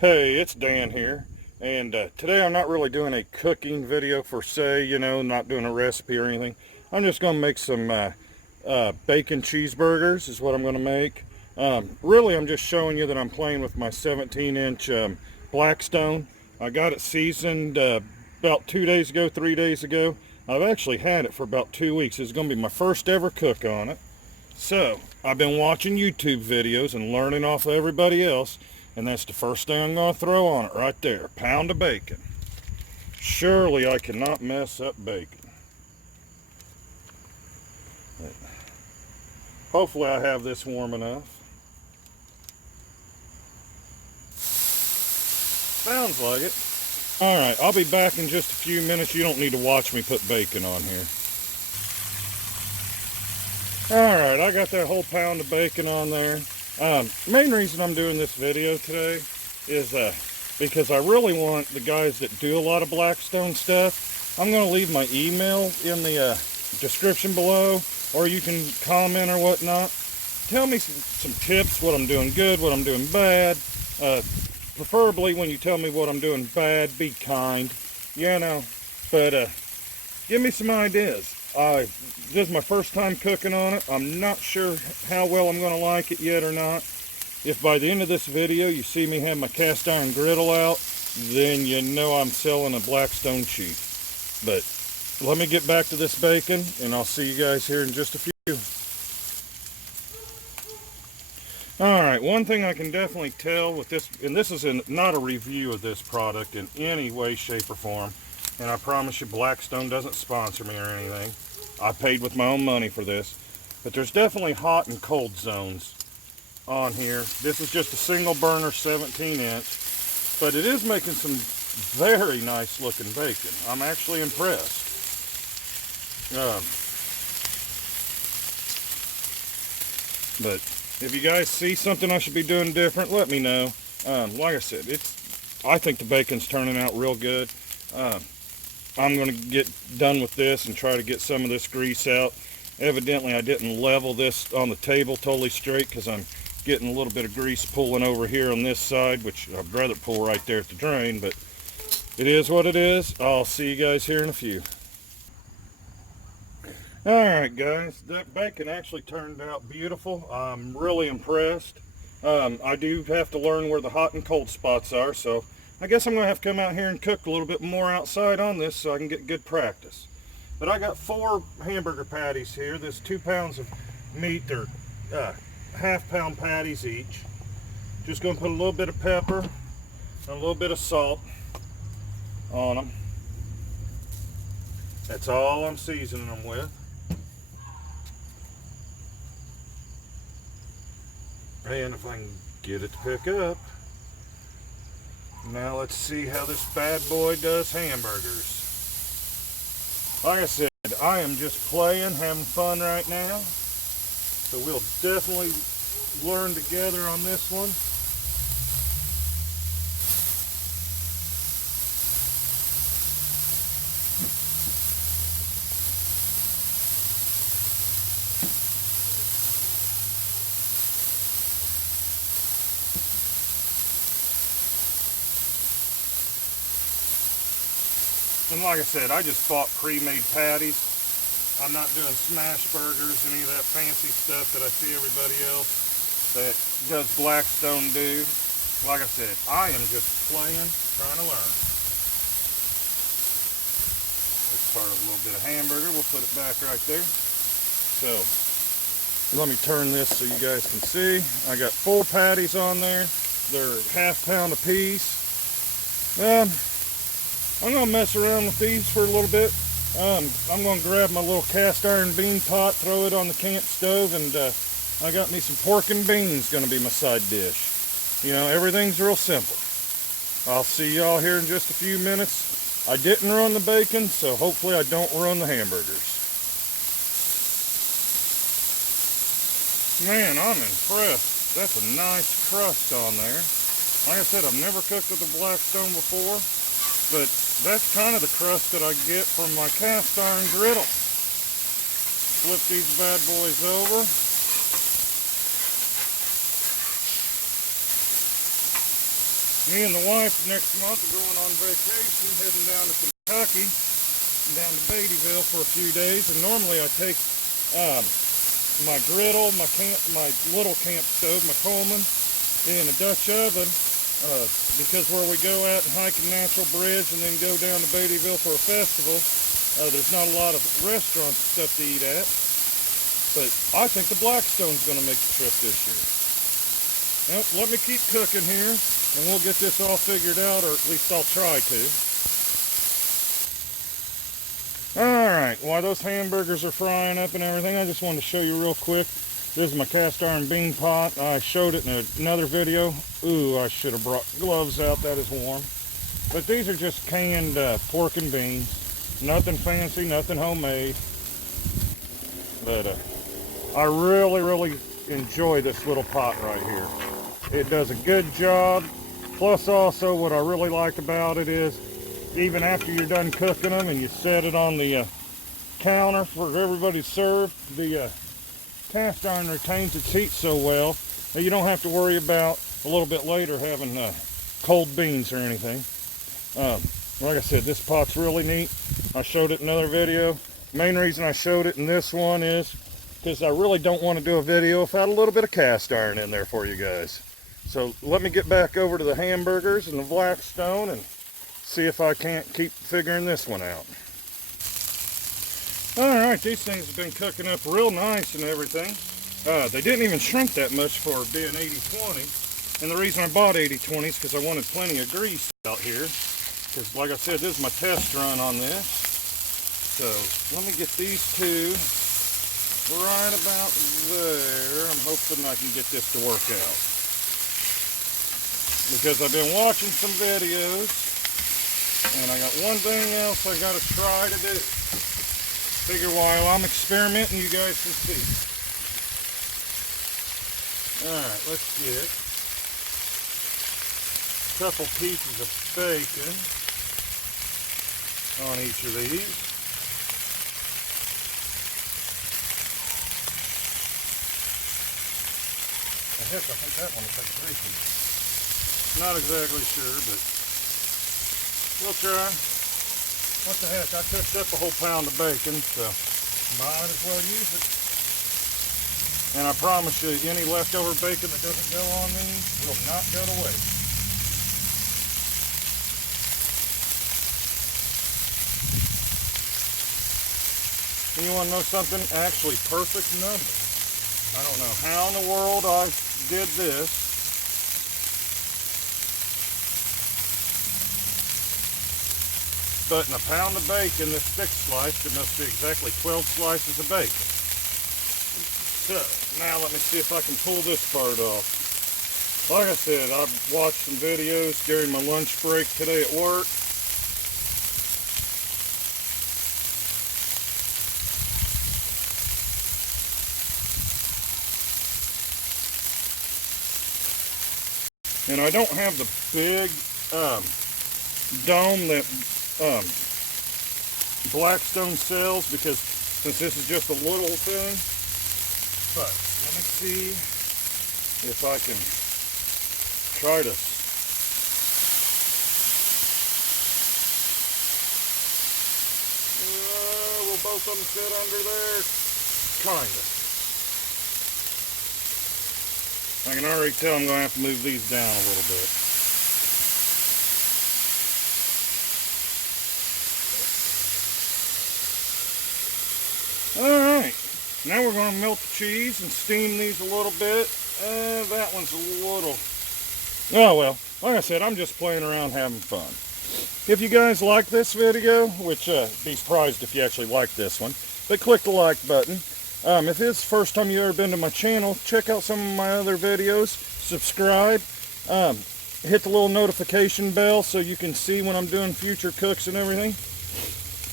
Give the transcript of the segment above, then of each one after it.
Hey, it's Dan here, and today I'm not really doing a cooking video per se, not doing a recipe or anything. I'm just going to make some bacon cheeseburgers is what I'm going to make. Really, I'm just showing you that I'm playing with my 17-inch Blackstone. I got it seasoned about 2 days ago, 3 days ago. I've actually had it for about 2 weeks. It's going to be my first ever cook on it. So, I've been watching YouTube videos and learning off of everybody else, and that's the first thing I'm going to throw on it right there. A pound of bacon. Surely I cannot mess up bacon. Hopefully I have this warm enough. Sounds like it. Alright, I'll be back in just a few minutes. You don't need to watch me put bacon on here. Alright, I got that whole pound of bacon on there. Main reason I'm doing this video today is because I really want the guys that do a lot of Blackstone stuff. I'm going to leave my email in the description below, or you can comment or whatnot. Tell me some tips, what I'm doing good, what I'm doing bad. Preferably when you tell me what I'm doing bad, be kind, but give me some ideas. This is my first time cooking on it. I'm not sure how well I'm going to like it yet or not. If by the end of this video you see me have my cast iron griddle out, then you know I'm selling a Blackstone cheap. But let me get back to this bacon, and I'll see you guys here in just a few. Alright, one thing I can definitely tell with this, and this is not a review of this product in any way, shape, or form, and I promise you Blackstone doesn't sponsor me or anything. I paid with my own money for this. But there's definitely hot and cold zones on here. This is just a single burner 17-inch. But it is making some very nice looking bacon. I'm actually impressed. But if you guys see something I should be doing different, let me know. Like I said, I think the bacon's turning out real good. I'm going to get done with this and try to get some of this grease out. Evidently, I didn't level this on the table totally straight because I'm getting a little bit of grease pulling over here on this side, which I'd rather pull right there at the drain, but it is what it is. I'll see you guys here in a few. Alright guys, that bacon actually turned out beautiful. I'm really impressed. I do have to learn where the hot and cold spots are, so I guess I'm going to have to come out here and cook a little bit more outside on this so I can get good practice. But I got 4 hamburger patties here. There's 2 pounds of meat. They're half-pound patties each. Just going to put a little bit of pepper and a little bit of salt on them. That's all I'm seasoning them with. And if I can get it to pick up. Now let's see how this bad boy does hamburgers. Like I said, I am just playing, having fun right now. So we'll definitely learn together on this one. And like I said, I just bought pre-made patties. I'm not doing smash burgers, any of that fancy stuff that I see everybody else that does Blackstone do. Like I said, I am just playing, trying to learn. That's part of a little bit of hamburger. We'll put it back right there. So, let me turn this so you guys can see. I got 4 patties on there. They're half-pound apiece. I'm going to mess around with these for a little bit. I'm going to grab my little cast iron bean pot, throw it on the camp stove, and I got me some pork and beans going to be my side dish. Everything's real simple. I'll see y'all here in just a few minutes. I didn't ruin the bacon, so hopefully I don't ruin the hamburgers. Man, I'm impressed. That's a nice crust on there. Like I said, I've never cooked with a Blackstone before, but that's kind of the crust that I get from my cast iron griddle. Flip these bad boys over. Me and the wife next month are going on vacation, heading down to Kentucky, down to Beattyville for a few days. And normally I take my griddle, my little camp stove, my Coleman, in a Dutch oven, because where we go out and hike a natural bridge and then go down to Beattyville for a festival, there's not a lot of restaurants and stuff to eat at. But I think the Blackstone's going to make the trip this year. Well, let me keep cooking here, and we'll get this all figured out, or at least I'll try to. Alright, while those hamburgers are frying up and everything, I just wanted to show you real quick. This is my cast iron bean pot. I showed it in another video. Ooh, I should have brought gloves out. That is warm. But these are just canned pork and beans. Nothing fancy, nothing homemade. But I really enjoy this little pot right here. It does a good job. Plus also what I really like about it is even after you're done cooking them and you set it on the counter for everybody to serve, the cast iron retains its heat so well that you don't have to worry about a little bit later having cold beans or anything. Like I said, this pot's really neat. I showed it in another video. Main reason I showed it in this one is because I really don't want to do a video without a little bit of cast iron in there for you guys. So let me get back over to the hamburgers and the Blackstone and see if I can't keep figuring this one out. Alright, these things have been cooking up real nice and everything. They didn't even shrink that much for being 80-20. And the reason I bought 80-20 is because I wanted plenty of grease out here. Because like I said, this is my test run on this. So let me get these two right about there. I'm hoping I can get this to work out. Because I've been watching some videos and I got one thing else I got to try to do. Figure while I'm experimenting, you guys can see. Alright, let's get a couple pieces of bacon on each of these. Heck, I think that one will take bacon. Not exactly sure, but we'll try. What the heck, I cooked up a whole pound of bacon, so might as well use it. And I promise you, any leftover bacon that doesn't go on these will not go to waste. And you want to know something? Actually, perfect number. I don't know how in the world I did this. But in a pound of bacon, this thick slice, there must be exactly 12 slices of bacon. So, now let me see if I can pull this part off. Like I said, I've watched some videos during my lunch break today at work. And I don't have the big dome that Blackstone sells, because since this is just a little thing. But let me see if I can try to will both of them sit under there? Kinda. I can already tell I'm going to have to move these down a little bit. Alright, now we're going to melt the cheese and steam these a little bit. That one's a little... Oh well, like I said, I'm just playing around having fun. If you guys like this video, which be surprised if you actually like this one, but click the like button. If it's the first time you've ever been to my channel, check out some of my other videos, subscribe, hit the little notification bell so you can see when I'm doing future cooks and everything.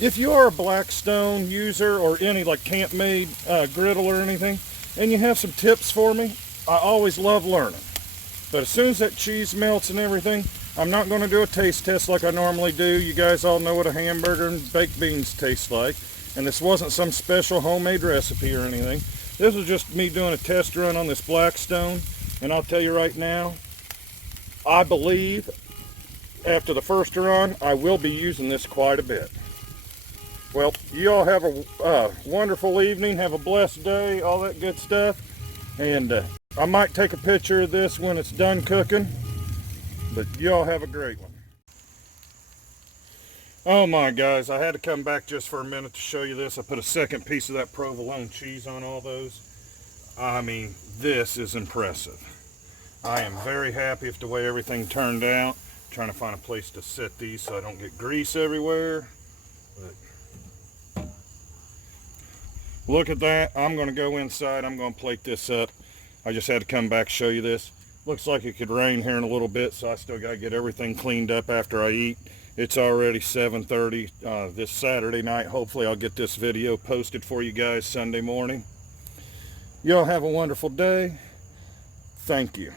If you are a Blackstone user or any like camp-made griddle or anything, and you have some tips for me, I always love learning. But as soon as that cheese melts and everything, I'm not going to do a taste test like I normally do. You guys all know what a hamburger and baked beans taste like. And this wasn't some special homemade recipe or anything. This was just me doing a test run on this Blackstone. And I'll tell you right now, I believe after the first run, I will be using this quite a bit. Well, you all have a wonderful evening. Have a blessed day, all that good stuff. And I might take a picture of this when it's done cooking. But you all have a great one. Oh my guys, I had to come back just for a minute to show you this. I put a second piece of that provolone cheese on all those. I mean, this is impressive. I am very happy with the way everything turned out. I'm trying to find a place to set these so I don't get grease everywhere. But look at that. I'm going to go inside. I'm going to plate this up. I just had to come back show you this. Looks like it could rain here in a little bit, so I still got to get everything cleaned up after I eat. It's already 7:30 this Saturday night. Hopefully I'll get this video posted for you guys Sunday morning. Y'all have a wonderful day. Thank you.